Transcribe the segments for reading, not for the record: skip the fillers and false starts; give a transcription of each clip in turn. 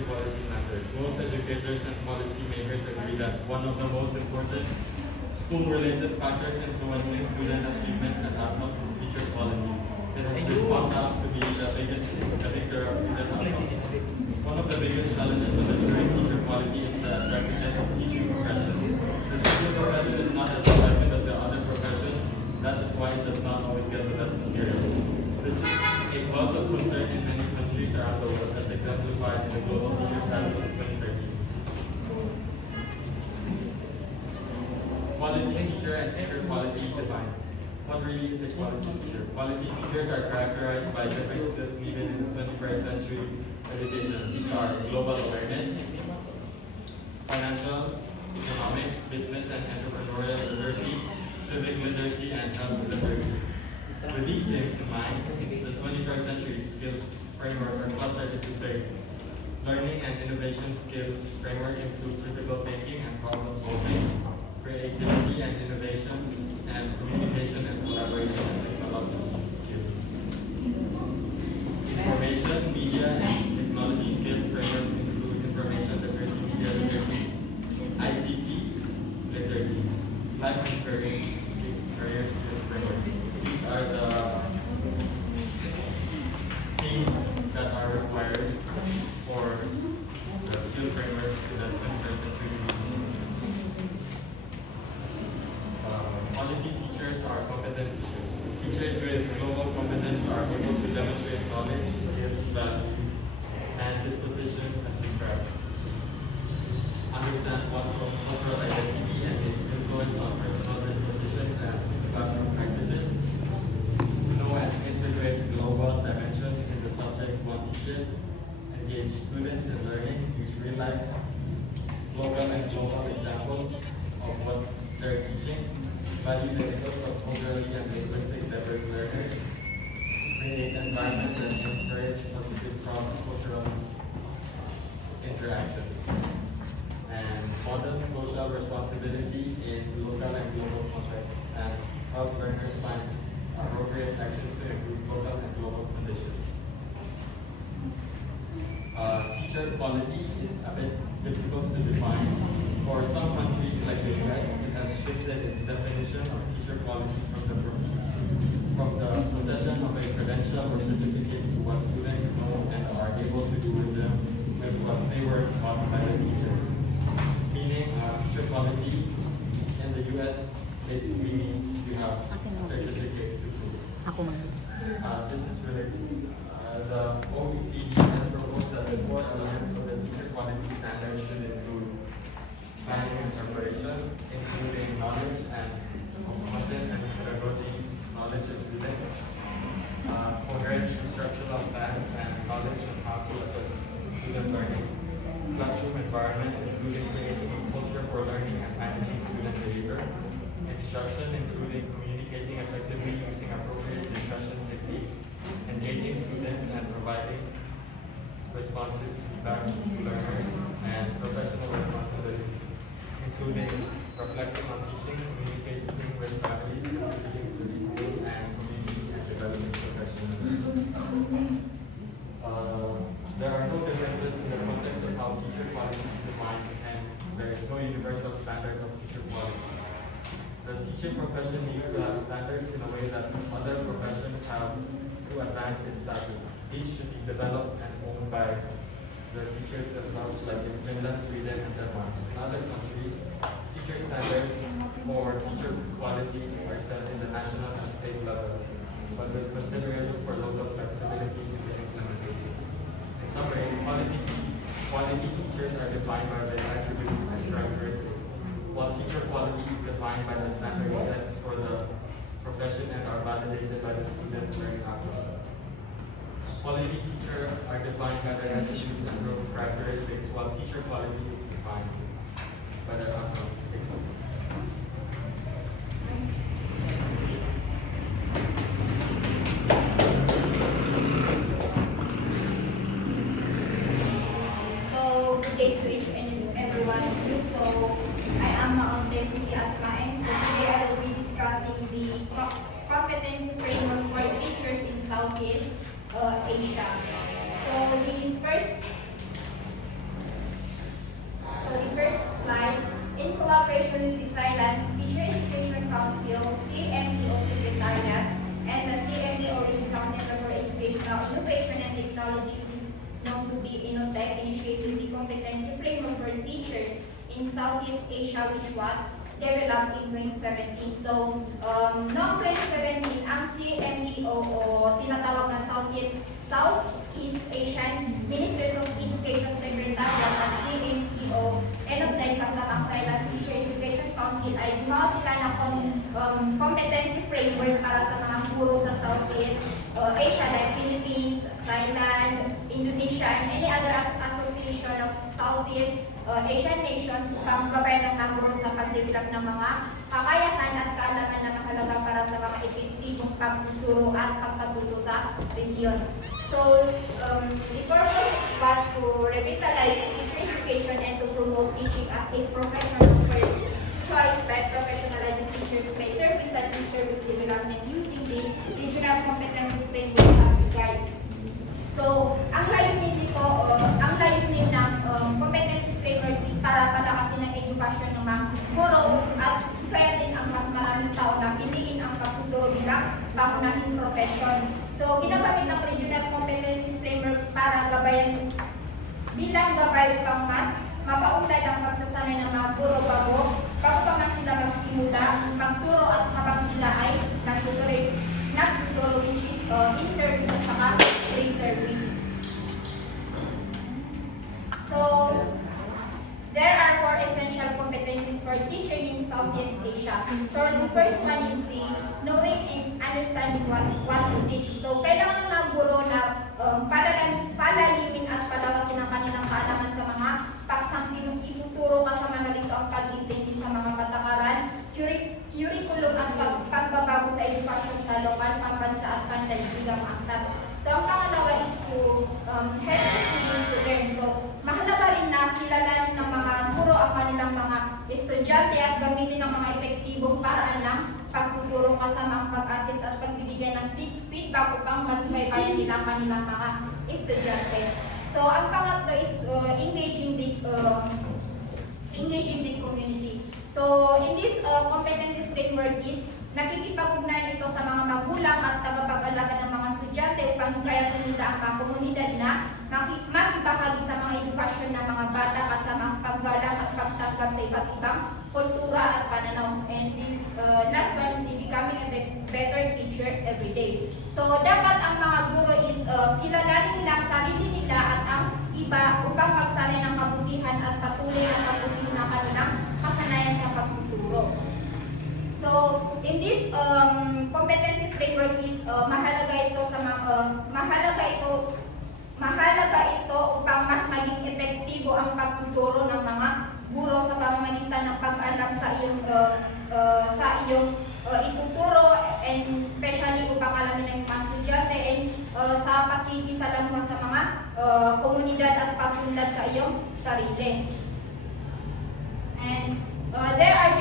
teacher quality matters. Most educators and policymakers agree that one of the most important school-related factors influencing student achievements and outcomes is teacher quality. It has been found out to be the biggest predictor of student outcomes. One of the biggest challenges of ensuring teacher quality is the attractiveness of teaching profession. The teaching profession is not as attractive as the other professions. That is why it does not always get the best material. This is a cause of concern in many countries around the world, as exemplified in the Global Teacher Status of 2013. Quality teacher and teacher quality defined. What really is a quality teacher? Quality teachers are characterized by different skills needed in the 21st century education. These are global awareness, financial, economic, business and entrepreneurial literacy, civic literacy, and health literacy. With these things in mind, the 21st century skills framework are clustered into three. Learning and innovation skills framework include critical thinking and problem solving, creativity and innovation, and communication and collaboration and technology skills. Information, media, and technology skills framework include information literacy, media literacy, ICT literacy, life and career skills framework. These are the things that are required for the skill framework in the 21st century. Quality teachers are competent teachers. Teachers with global competence are able to demonstrate knowledge, skills, values, and disposition as described. Understand one's own cultural identity and its influence on personal dispositions and classroom practices. Know and integrate global dimensions in the subject one teaches. Engage students in learning. Use real-life local and global examples of what they're teaching. Value the results of culturally and linguistic diverse learners. Create environments that encourage positive cross-cultural interactions. And model social responsibility in local and global contexts, and help learners find appropriate actions to improve local and global conditions. Teacher quality is a bit difficult to define. For some countries like the US, it has shifted its definition of teacher quality from the possession of a credential or certificate to what students know and are able to do with them with what they were taught by the teachers. Meaning, teacher quality in the US basically means you have a certificate to prove. This is related. The OECD has proposed that the core elements of the teacher quality standard should include planning and preparation, including knowledge and content and pedagogy, knowledge of students, coherent instructional plans and knowledge of how to assess student learning, classroom environment, including creating a culture for learning and managing student behavior, instruction, including communicating effectively using appropriate discussion techniques, engaging students and providing responsive feedback to learners, and professional responsibilities, including reflecting on teaching, communicating with families, contributing to the school and community, and developing professionals. There are no differences in the context of how teacher quality is defined, hence there is no universal standard of teacher quality. The teaching profession needs to have standards in a way that other professions have to advance its status. These should be developed and owned by the teachers themselves, like in Finland, Sweden, and Denmark. In other countries, teacher standards for teacher quality are set in the national and state levels, but with consideration for local flexibility in the implementation. In summary, quality teachers are defined by their attributes and characteristics, while teacher quality is defined by the standard sets for the profession and are validated by the student learning outcomes. Quality teacher are defined by their attributes and characteristics, while teacher quality is defined by their outcomes. So, good day to each and every one of you. So, I am City Asmaen. So, today I will be discussing the competency framework for teachers in Southeast Asia. So, the first Technology, which is known to be Innotech, initiated the competency framework for teachers in Southeast Asia, which was developed in 2017. So, noong 2017, ang CMEO o tinatawag na Southeast Asian Ministers of Education Secretariat at CMEO, Innotech kasama ang Thailand's Teacher Education Council ay gumawa sila ng competency framework para sa mga guro sa Southeast Asia like Philippines, Thailand, Indonesia, and any other association of Southeast Asian nations upang gabayan ng mga guro sa pag-develop ng mga kakayahan at kaalaman na mahalaga para sa mga epektibong pagtuturo at pagkatuto sa rehiyon. So, the purpose was to revitalize teacher education and to promote teaching as a professional first choice by professionalizing teachers to play service and service development using the regional competency framework as a guide. So, ang layunin nito, ang layunin ng competency framework is para palakasin ang edukasyon ng mga guro at kaya din ang mas maraming tao na piliin ang pagtuturo bilang pangunahing profession. So, ginagamit ang regional competency framework para gabayan bilang gabay upang mas mapaunlad ang pagsasanay ng mga guro bago pa man sila magsimula, magturo at habang sila ay nagtuturo which is in-service at saka pre-service. So, there are 4 essential competencies for teaching in Southeast Asia. So, the first one is the knowing and understanding what to teach. So, kailangan ng mga guro na palalimin at palawakin ang kanilang kaalaman sa mga paksang ituturo kasama na rito ang pag-intindi sa mga patakaran, curriculum at pagbabago sa edukasyon sa lokal, pambansa at pandaigdigang antas. So, ang pangalawa is to help students to learn. So, mahalaga rin na kilalanin ng mga guro ang kanilang mga estudyante at gamitin ang mga epektibong paraan ng pagtuturo kasama ang pag-assess at pagbibigay ng feedback upang masubaybayan nila ang kanilang mga estudyante. So, ang pangatlo is engaging the community. So, in this competency framework is nakikipag-ugnayan ito sa mga magulang at tagapag-alaga ng mga estudyante upang gayatin nila ang mga komunidad na makibahagi sa mga edukasyon ng mga bata kasama ang paggalang at pagtanggap sa iba't ibang kultura at pananaw. And last one is becoming a better teacher every day. So, dapat ang mga guro is kilalanin nila ang sarili nila at ang iba upang magsanay ng kabutihan at patuloy ang pagbutihin ng kanilang kasanayan sa pagtuturo. So, in this competency framework is mahalaga ito upang mas maging epektibo ang pagtuturo ng mga guro sa pamamagitan ng pag-alam sa iyong ituturo, and especially upang alamin ng mga estudyante and sa pakikisalamuha sa mga komunidad at pag-unlad sa iyong sarili. And there are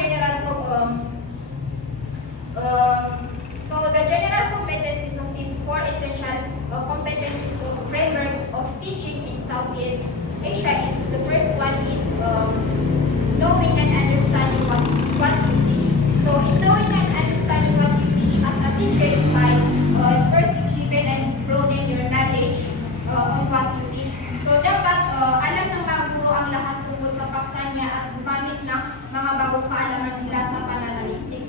so the general competencies of these 4 essential competencies of framework of teaching in Southeast Asia is the first one is knowing and understanding what you teach. So in knowing and understanding what you teach as a teacher is by first is deepen and broaden your knowledge on what you teach. So dapat alam ng mga guro ang lahat tungkol sa paksa niya at gumamit ng mga bagong kaalaman nila sa pananaliksik.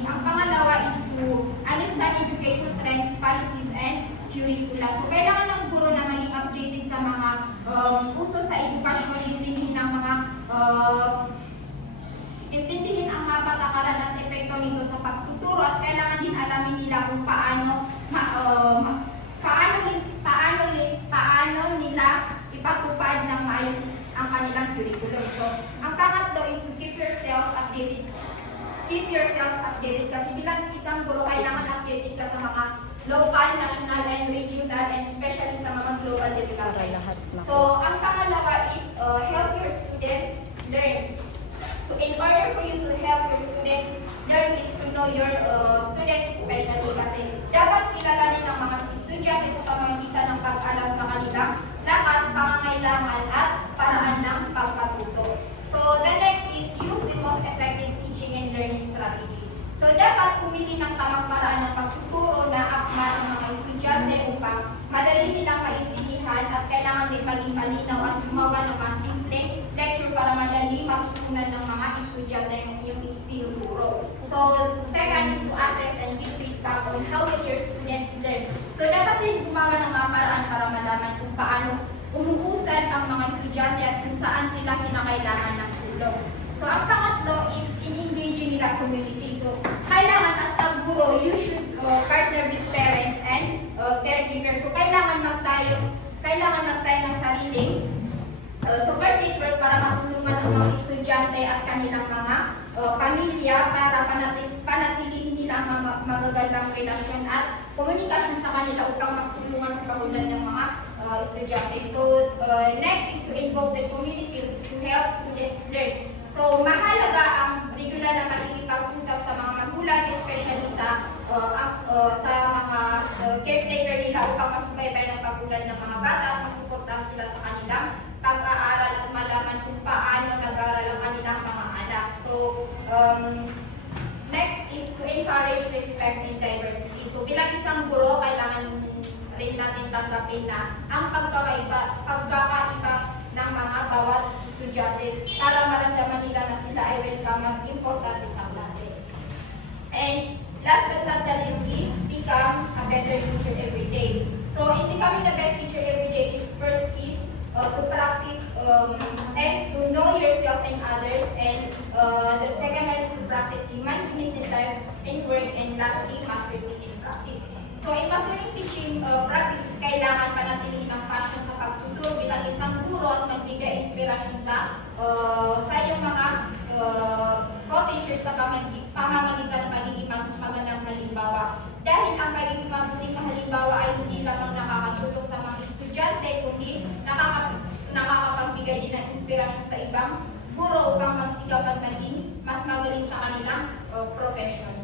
Ang pangalawa is to understand education trends, policies, and curricula. So, kailangan ng guro na maging updated sa mga uso sa edukasyon, intindihin ang mga patakaran at epekto nito sa pagtuturo, at kailangan din alamin nila kung paano nila ipatupad ng maayos ang kanilang curriculum. So, ang pangatlo is to keep yourself updated kasi bilang isang guro, kailangan updated ka sa mga local, national, and regional, and especially sa mga global development. So, ang pangalawa is help your students learn. So, in order for you to help your students learn is to know your students especially, kasi dapat kilalanin ng mga estudyante sa pamamagitan ng pag-alam sa kanilang lakas, pangangailangan, at paraan ng pagkatuto. So, the next is use the most effective teaching and learning strategy. So, dapat pumili ng tamang paraan ng pagtuturo na akma sa mga estudyante upang madali rin maging malinaw at gumawa ng mga simple lecture para madali matutunan ng mga estudyante yung tinuturo. So, second is to assess and give feedback on how will your students learn. So, dapat din gumawa ng mga paraan para malaman kung paano umuusad ang mga estudyante at kung saan sila kinakailangan ng tulong. So, ang pangatlo is in-engaging nila community. So, kailangan as a guro, you should partner with parents and caregivers. So, kailangan magtayo ng sariling support network para matulungan ang mga estudyante at kanilang mga pamilya para panatilihin nila ang magagandang relasyon at komunikasyon sa kanila upang magtulungan sa pagulan ng mga estudyante. So, next is to involve the community to help students learn. So, mahalaga ang regular na pakikipag-usap sa mga magulang, especially sa mga caretaker nila upang masubaybay ng pagulan ng mga bata at masuportahan sila sa kanilang pag-aaral at malaman kung paano nag-aaral ang kanilang mga anak. So, next is to encourage respect and diversity. So, bilang isang guro, kailangan rin natin tanggapin na ang pagkakaiba ng mga bawat estudyante para maramdaman nila na sila ay welcome at importante sa klase. And last but not the least is become a better teacher every day. So in becoming the best teacher every day is first is to practice and to know yourself and others, and the second one is to practice mindfulness in life and work, and lastly, master teaching practice. So in mastering teaching practices, kailangan panatilihin ang passion sa pagtuturo bilang isang guro at magbigay inspirasyon sa iyong mga co-teachers sa pamamagitan ng pagiging magandang halimbawa. Dahil ang pagiging mabuting halimbawa ay hindi lamang nakakatulong sa mga estudyante, kundi nakakapagbigay din ng inspirasyon sa ibang guro upang magsikap at maging mas magaling sa kanilang profession.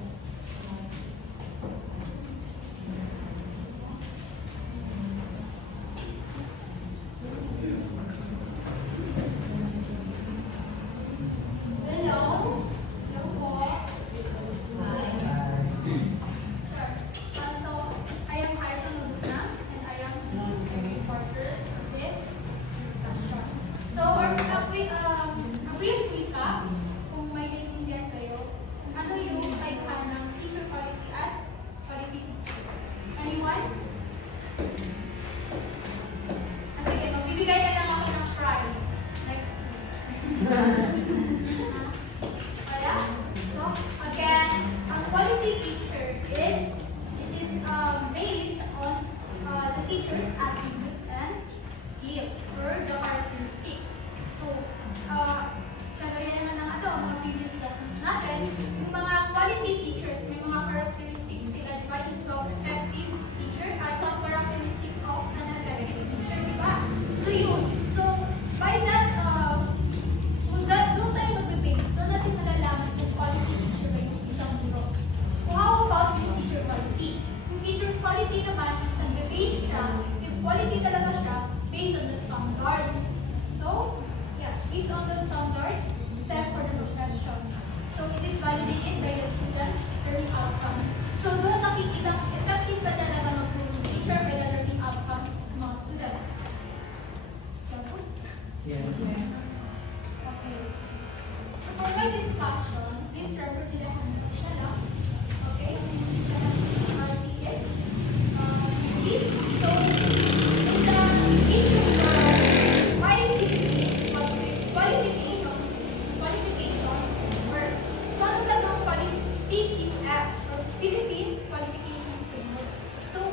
Teachers' attributes and skills or the characteristics. So, kagaya naman ng mga previous lessons natin, yung mga quality teachers, may mga characteristics sila, di ba? Ito, effective teacher, at the characteristics of an effective teacher, di ba? So, yun. So, by that, doon tayo mag-base, doon natin malalaman kung quality teacher ay yung isang guro. So, how about yung teacher quality? Yung teacher quality naman is nag-base siya, if quality talaga siya, based on the standards. So, yeah, based on the standards set for the profession. So, it is validated by the students' learning outcomes. So, doon nakikita effective ba talaga mag-learning teacher by the learning outcomes ng mga students. So, Yes. okay. So, for my discussion, please refer to the handouts na lang. Okay, since you cannot see it. So, in the issue of qualifications, or saan ba ng PQF or Philippine Qualifications Framework? So,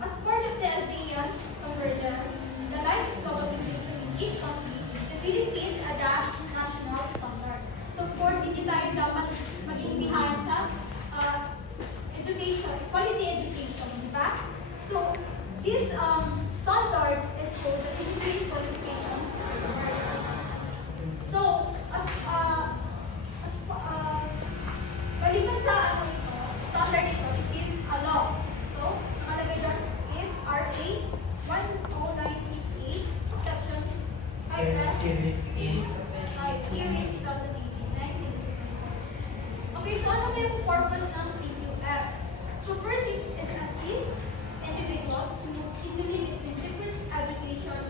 as part of the ASEAN convergence, the line of globalization in each country, the Philippines adapts national standards. So, of course, hindi tayo dapat maging behind sa education, quality education, di ba? So, this standard is called the Philippine Qualification Standard. So, maliban sa standard ito, it is a law. So, nakalagay dyan is RA 10968, section 5S, series 2018. Okay, so ano ba yung purpose ng PQF? So, first, it assists individuals to move easily between different education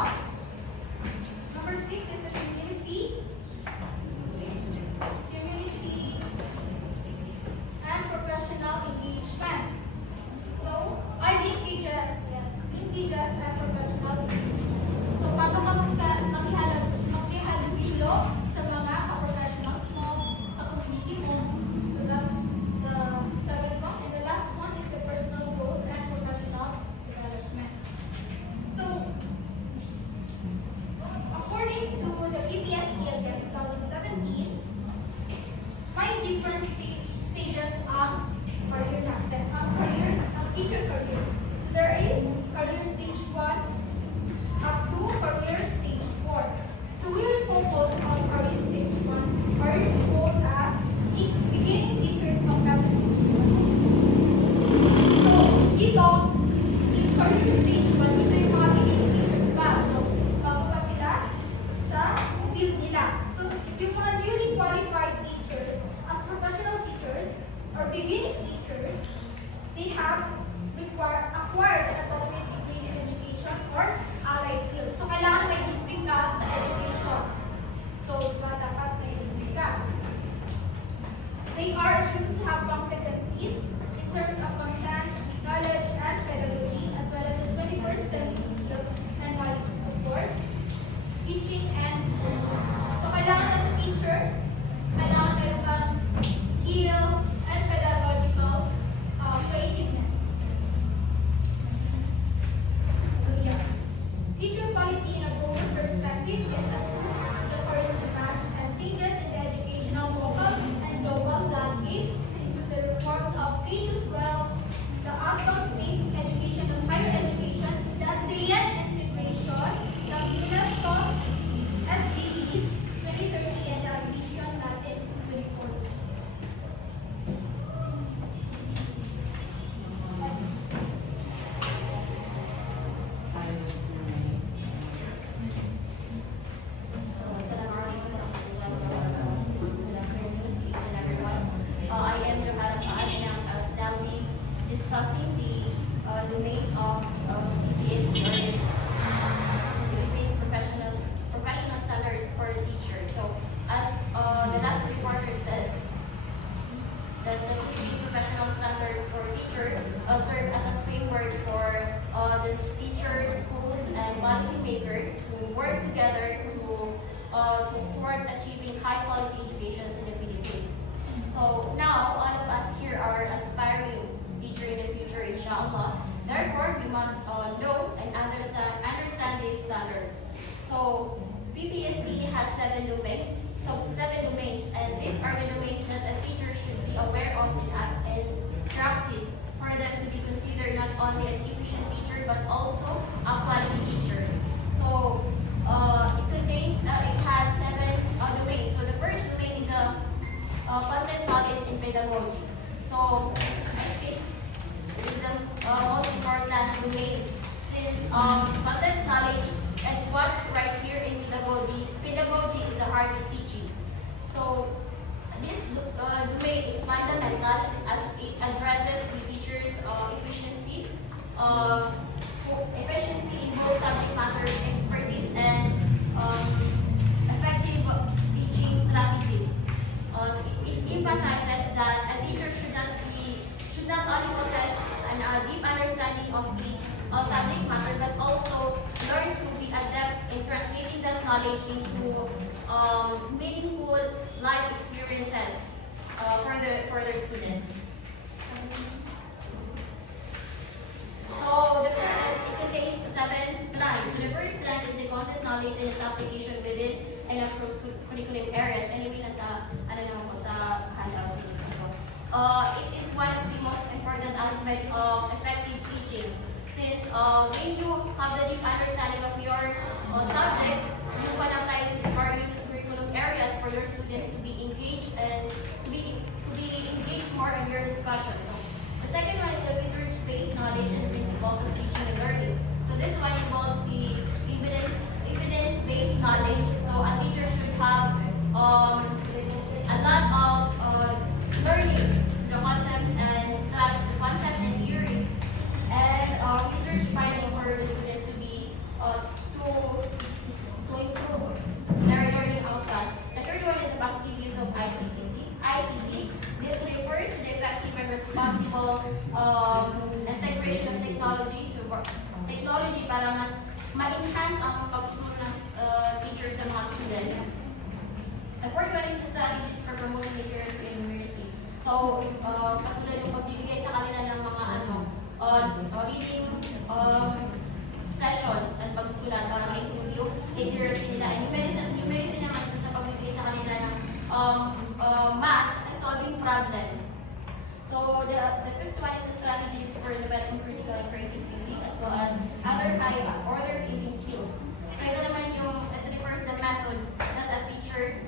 law. Number 6 is the community and professional engagement. So, linkages, yes, linkages and professional engagement. So, paano ka makihalubilo sa mga ka-professionals mo sa community mo? So, that's the 7th one. And the last one is the personal growth and professional development. So, according to the PPST again, 2017, may different stages ang career natin, teacher career. So there is career stage 1 up to career stage 4. So we will focus on career stage 1, or called as beginning teachers competencies. So dito, in career stage 1, dito yung mga beginning teachers pa. So bago pa sila sa field nila. So yung mga newly qualified teachers, as professional teachers or beginning teachers, they have acquired an appropriate degree in education or allied fields. So kailangan may degree ka sa education. So dapat may degree ka. They are assumed to have competencies in terms of content, knowledge, and pedagogy, as well as the 21st century skills and value to support teaching and learning. So kailangan as a teacher, kailangan meron kang skills and pedagogical creativeness. Hallelujah. Teacher quality in a broader perspective is a tool to the current demands and changes in the educational local and global landscape, including the reforms of K-12, the outcomes-based education and higher education, the ASEAN integration, the UNESCO's SDGs 2030, and the Vision Latin 2040. Discussing the domains of PPSD, or Philippine professional standards for teachers. So, as the last reporter said, that the Philippine professional standards for teacher serve as a framework for the teachers, schools, and policymakers to work together towards achieving high quality education in the Philippines. So now, all of us here are aspiring teacher in the future, inshallah. Therefore, we must know and understand these standards. So, PPSD has 7 domains. And these are the domains that a teacher should be aware of in practice for them to be considered not only an efficient teacher but also a quality teacher. So, it has 7 domains. So, the first domain is content knowledge and pedagogy. So, I think it is the most important domain since content knowledge is what's right here in pedagogy. Pedagogy is the heart of teaching. So, this domain is fundamental as it addresses the teacher's efficiency in both subject matter expertise and effective teaching strategies. It emphasizes that a teacher should not only possess a deep understanding of its subject matter, but also learn to be adept in translating that knowledge into meaningful life experiences for their students. So it contains 7 strands. So the first strand is the content knowledge and its application within and across curriculum areas. Anyway, nasa sa handouts nito. So it is one of the most important aspects of effective teaching. Since when you have the deep understanding of your subject, you can apply it to various curriculum areas for your students to be engaged and to be engaged more in your discussion. So the second one is the research-based knowledge and principles of teaching and learning. So this one involves the evidence-based knowledge. So a teacher should have a lot of learning the concepts and theories and research finding for the students to integration of technology para mas ma-enhance ang pagtuturo ng teachers sa mga students. The fourth one is the strategies for promoting literacy and numeracy. So, katulad yung pagbibigay sa kanila ng mga reading sessions at pagsusulat para ma-improve yung literacy nila. And numeracy naman ito sa pagbibigay sa kanila ng math and solving problem. So, the fifth one is the strategies for developing critical and creative thinking as well as other high-order thinking skills. So, ito refers the methods that teachers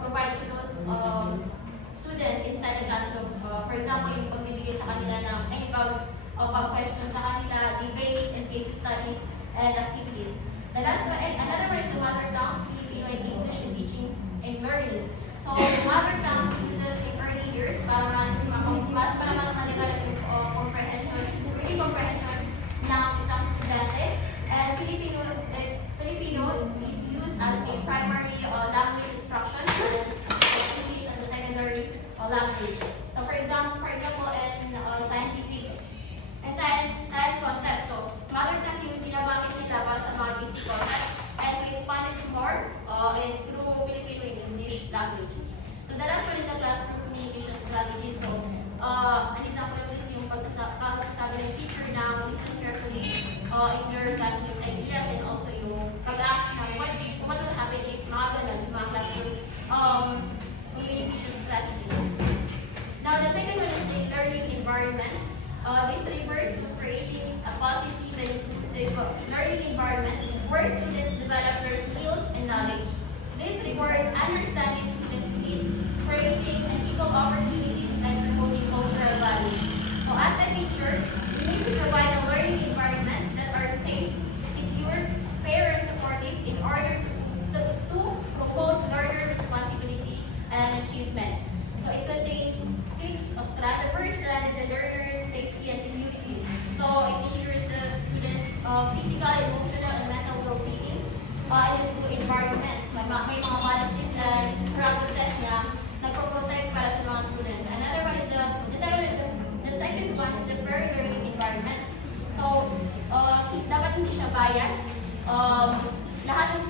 provide to those students inside the classroom. For example, yung pagbibigay sa kanila ng pag-question sa kanila, debate, and case studies, and activities. The last one, another one is the mother tongue, Filipino and English in teaching and learning. So, mother tongue uses in early years para mas ma-develop yung reading comprehension ng isang estudyante. And Filipino is used as a primary language instruction and English as a secondary language. So, for example, in scientific and science concepts, so mother tongue yung binabanggit nila para sa mga basic concepts and to expand it more through Filipino and English language. So, the last one is the classroom communication strategy. So, an example of this yung pagsasabi ng teacher na listen carefully in your classmates' ideas and also yung pag-ask ng what will happen if mga ganun, mga classroom communication strategies. Now, the second one is the learning environment. This refers to creating a positive and inclusive learning environment where students develop their skills and knowledge. This requires understanding students' needs, creating and equal opportunities, and promoting cultural values. So, as a teacher, you need to provide a learning environment that are safe, secure, fair, and supportive in order to promote learner responsibility and achievement. So, it contains 6 strands. The first strand is the learner's safety and security. So, it ensures the students' physical, emotional, and mental well-being in the school environment. May mga policies and processes na nagpo-protect para sa mga students. Another one is the second one is the fair learning environment. So, dapat hindi siya bias. Lahat ng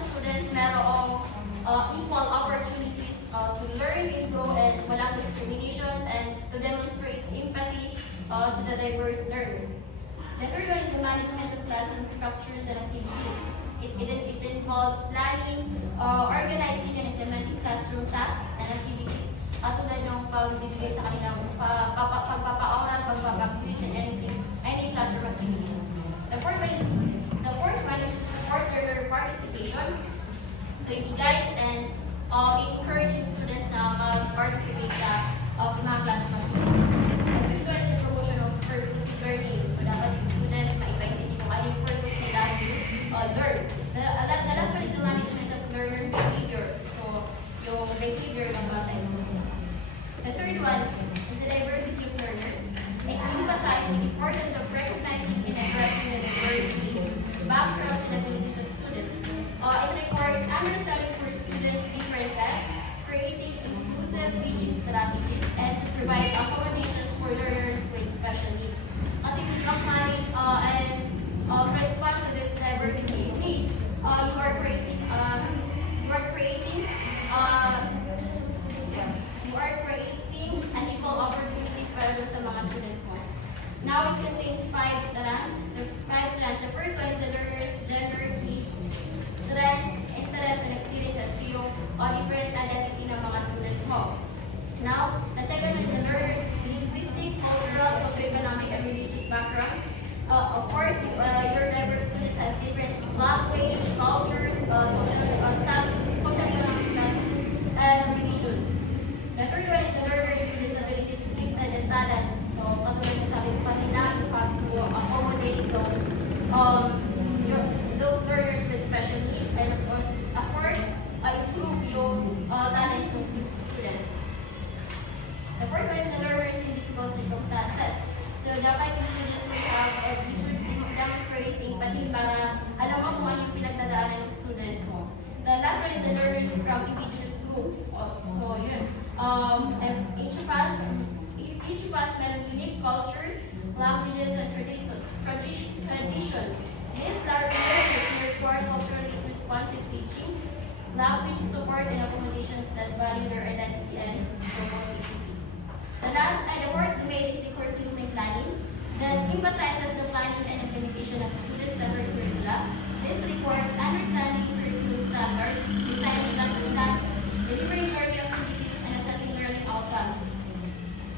students merong equal opportunities to learn and grow and walang discriminations and to demonstrate empathy to the diverse learners. The third one is the management of classroom structures and activities. It involves planning, organizing and implementing classroom tasks and activities tulad ng pagbibigay sa kanilang pagpapa-oral, pagpapa-quiz and any classroom activities. The fourth one is to support learner participation. So, i-guide and encouraging students na mag-participate sa mga classroom activities. The fifth one is the promotion of purposive learning. So, dapat yung students maipaintindi kung ano yung purpose nila to learn. The last one is the management of learner behavior. So, yung behavior ng bata. The third one is the diversity of learners. It emphasizes the importance of recognizing and addressing the diversity, backgrounds, and abilities of students. It requires understanding for students' differences, creating inclusive teaching strategies, and to provide accommodations for learners with special needs. Kasi we don't manage and respond to this diversity of needs, you are creating unequal opportunities para dun sa mga students mo. Now, it contains 5 strands. The first one is the learner's genders, needs, strengths, interests, and experiences. So, yung different identity ng mga students mo. Now, the second one is the learner's linguistic, cultural, socioeconomic, and religious backgrounds. Of course, your diverse students have different language, cultures, social status, socioeconomic status, and religions. The third one is the learners with disabilities, gifted, and talents. So, katulad mo sabi ko kanina, you have to accommodate those learners with special needs, and of course, improve yung talents ng students. The fourth one is the learners in difficult circumstances. So, dapat yung students you should demonstrate empathy para alam mo kung ano yung pinagdadaanan ng students mo. The last one is the learners from indigenous group. So, yun. each of us meron unique cultures, languages, and traditions. These learners may require culturally responsive teaching, language support, and accommodations that value their identity and promote equity. The fourth domain is the curriculum and planning. This emphasizes the planning and implementation of student-centered curricula. This requires understanding curriculum standards, designing lesson plans, delivering learning activities, and assessing learning outcomes.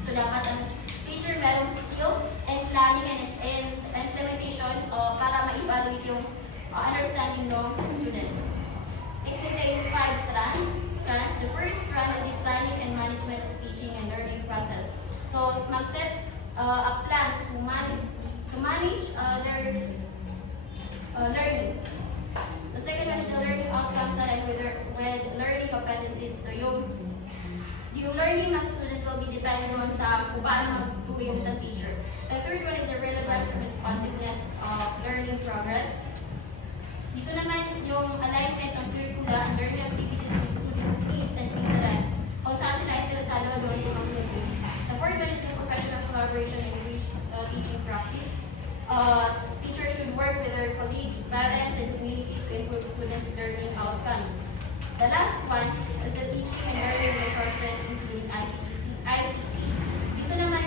So dapat ang teacher merong skill and planning and implementation para ma-evaluate yung understanding ng students. It contains 5 strands. The first strand is the planning and management of teaching and learning process. So mag-set a plan to manage their learning. The second one is the learning outcomes aligned with learning competencies. So yung learning ng student will be dependent naman sa kung paano magtuloy yung isang teacher. The third one is the relevance and responsiveness of learning progress. Dito naman yung alignment ng curricula and learning activities with students' needs and interests. Kung saan sila interesado doon yung mag-focus. The fourth one is the professional collaboration and teaching practice. Teachers should work with their colleagues, parents, and communities to improve students' learning outcomes. The last one is the teaching and learning resources including ICT. Dito naman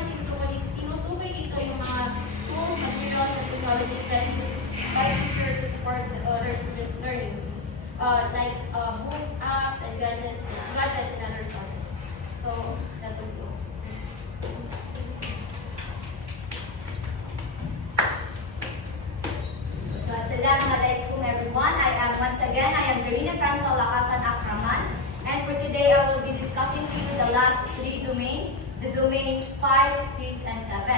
tinutukoy dito yung mga tools, materials, and technologies that used by teacher to support their students' learning, like books, apps, and gadgets, and other resources. So that would go. So, assalamualaikum everyone. Once again, I am Zarina Kansal Lakasan Akraman. And for today, I will be discussing to you the last 3 domains, the domain 5, 6, and 7.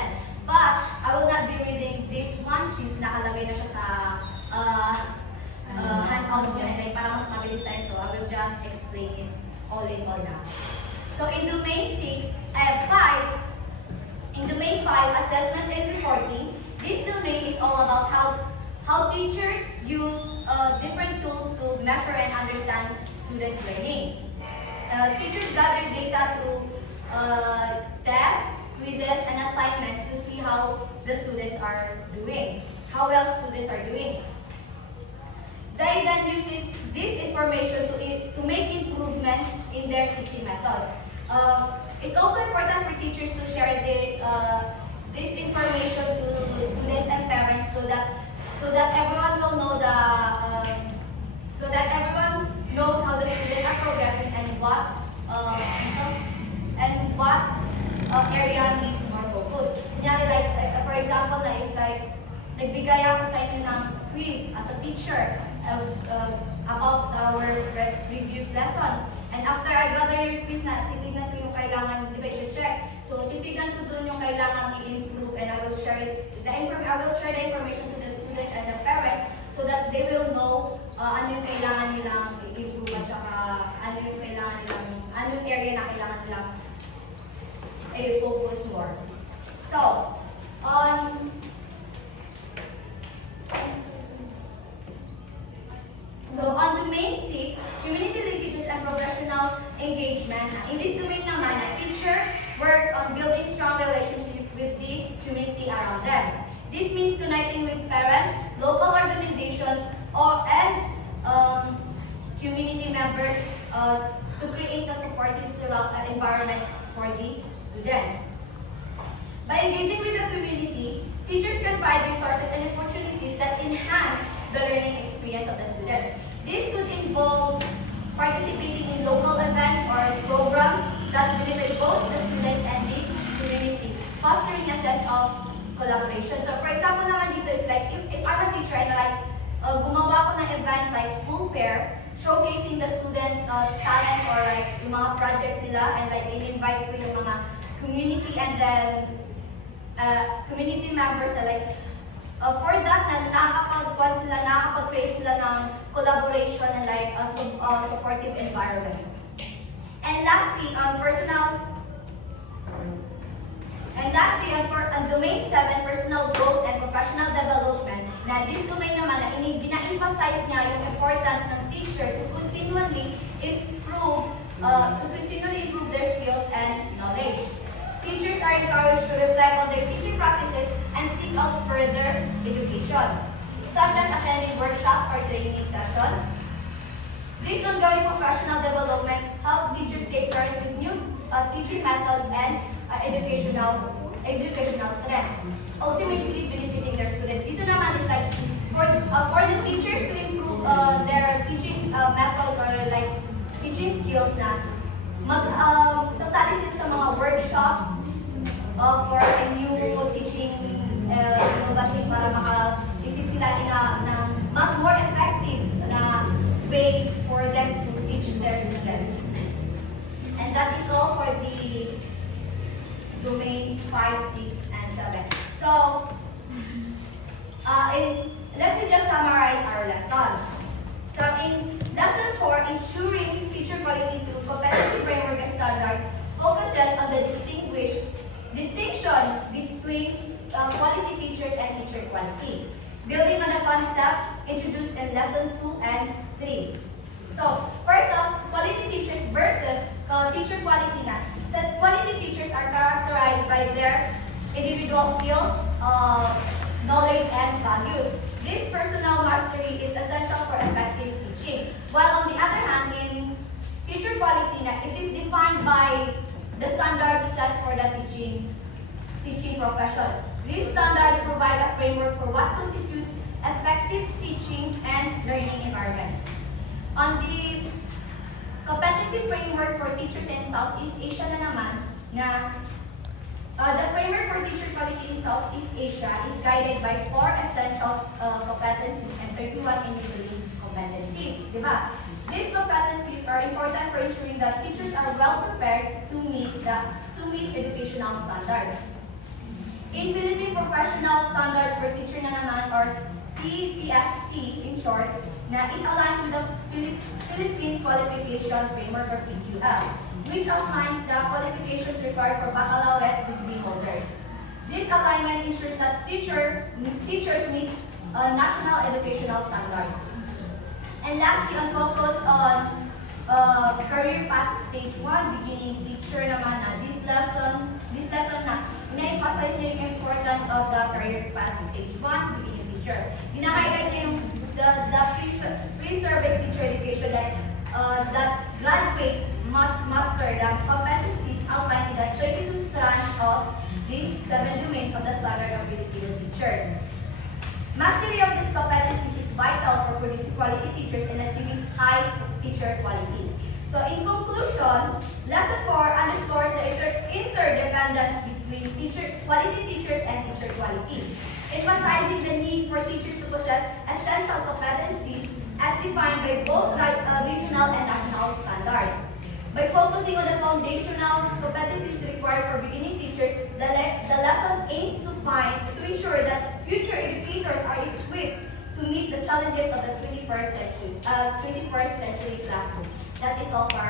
But, I will not be reading this one since nakalagay na siya sa handouts nyo. And like, para mas mabilis tayo, so I will just explain it all in all now. So, in domain 5, assessment and reporting, this domain is all about how teachers use different tools to measure and understand student learning. Teachers gather data through tests, quizzes, and assignments to see how the students are doing, how well students are doing. They then use this information to make improvements in their teaching methods. It's also important for teachers to share this information to students and parents so that everyone will know everyone knows how the students are progressing and what area needs more focus. Kunyari, like for example, if nagbigay ako sa inyo ng quiz as a teacher about our previous lessons. And after I gather your quiz titignan ko yung kailangan, di ba, i-check. So, titignan ko dun yung kailangan i-improve and I will share the information to the students and the parents so that they will know ano yung kailangan nilang i-improve at saka ano yung area na kailangan nilang i-focus more. So, on domain 6, community linkages and professional engagement. In this domain naman, a teacher work on building strong relationship with the community around them. This means connecting with parents, local organizations, and community members to create a supportive environment for the students. By engaging with the community, teachers can provide resources and opportunities that enhance the learning experience of the students. This could involve participating in local events or programs that benefit both the students and the community, fostering a sense of collaboration. So for example naman dito, if I'm a teacher and gumawa ko ng event like school fair, showcasing the students' talents or yung mga projects nila, and in-invite ko yung mga community and then community members na for that, nakakapag-create sila ng collaboration and a supportive environment. And lastly, on domain 7, personal growth and professional development, na this domain naman, gina-emphasize niya yung importance ng teacher to continually improve to continually improve their skills and knowledge. Teachers are encouraged to reflect on their teaching practices and seek out further education, such as attending workshops or training sessions. This ongoing professional development helps teachers stay current with new teaching methods and educational trends, ultimately benefiting their students. Dito naman is like for the teachers to improve their teaching methods or like teaching skills na sasali sila sa mga workshops for a new teaching innovative para maka-isip sila ng mas more effective na way for them to teach their students. And that is all for the domain 5, 6, and 7. So, let me just summarize our lesson. So, in lesson 4, ensuring teacher quality through competency framework and standard focuses on the distinction between quality teachers and teacher quality, building on the concepts introduced in lesson 2 and 3. So, first off, quality teachers versus teacher quality na. So, quality teachers are characterized by their individual skills, knowledge, and values. This personal mastery is essential for effective teaching. While on the other hand, in teacher quality na, it is defined by the standards set for the teaching profession. These standards provide a framework for what constitutes effective teaching and learning environments. On the competency framework for teachers in Southeast Asia na naman, the framework for teacher quality in Southeast Asia is guided by 4 essential competencies and 31 enabling competencies. Diba? These competencies are important for ensuring that teachers are well prepared to meet educational standards. In Philippine Professional Standards for Teacher na naman, or PPST in short, na it aligns with the Philippine Qualification Framework or PQF, which outlines the qualifications required for baccalaureate degree holders. This alignment ensures that teachers meet national educational standards. And lastly, on focus on career path stage 1, beginning teacher naman na this lesson na ina-emphasize niya yung importance of the career path stage 1, beginning teacher. Dina-highlight niya yung the pre-service teacher education that graduates must master the competencies outlined in the 32 strands of the 7 domains of the standard of Filipino teachers. Mastery of these competencies is vital for producing quality teachers and achieving high teacher quality. So in conclusion, lesson 4 underscores the interdependence between quality teachers and teacher quality, emphasizing the need for teachers to possess essential competencies as defined by both regional and national standards. By focusing on the foundational competencies required for beginning teachers, the lesson aims to ensure that future educators are equipped to meet the challenges of the 21st century classroom. That is all for